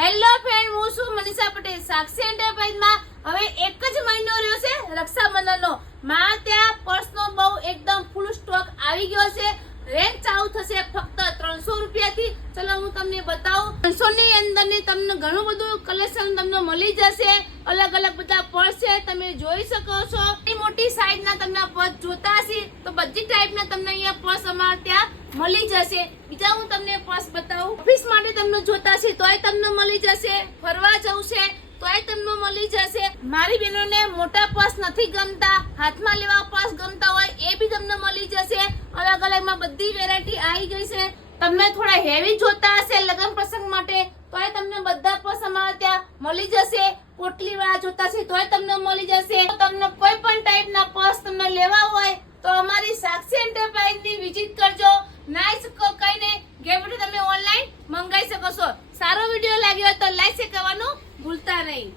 Hello friend, હું છું મનીષા પટેલ. સાક્ષી એન્ટરપ્રાઇઝમાં હવે એક જ મહિનો રહ્યો છે રક્ષાબંધનનો. મારા ત્યાં પર્સનો બહુ એકદમ ફૂલ સ્ટોક આવી ગયો છે. રેન્જ ચાલુ થશે ફક્ત 300 રૂપિયાથી. ચલો હું તમને બતાવું. 300 ની અંદર તમને ઘણું બધું કલેક્શન તમને મળી જશે. અલગ અલગ બધા પર્સ છે, તમે જોઈ શકો છો. મોટી સાઈઝના તમને પર્સ જોતા હશે તો બધી ટાઈપના તમને અહીંયા પર્સ અમારા ત્યાં મળી જશે. બીજા હું તમને પર્સ બતાવું. ઓફિસ માટે તમને જોતા છે તોય તમને મળી જશે. ફરવા જવું છે તોય તમને મળી જશે. મારી બહેનોને મોટા પર્સ નથી ગમતા, હાથમાં લેવા પર્સ ગમતા હોય એ બી તમને મળી જશે. અલગ અલગમાં બધી વેરાયટી આવી ગઈ છે. તમને થોડા હેવી જોતા હશે લગ્ન પ્રસંગ માટે તોય તમને બધા પર્સ અમારા ત્યાં મળી જશે. પોટલી વાળા જોતા છે તોય તમને મળી જશે. તમને કોઈ પણ ટાઈપના પર્સ તમને લેવા હોય તો અમારી સાક્ષી એન્ટરપ્રાઇઝની વિઝિટ કરજો. ના શકો કઈ નહીં, ઘેર બેઠા તમે ઓનલાઈન મંગાવી શકો છો. સારો વિડીયો લાગ્યો હોય તો લાઈક કરવાનું ભૂલતા નહીં.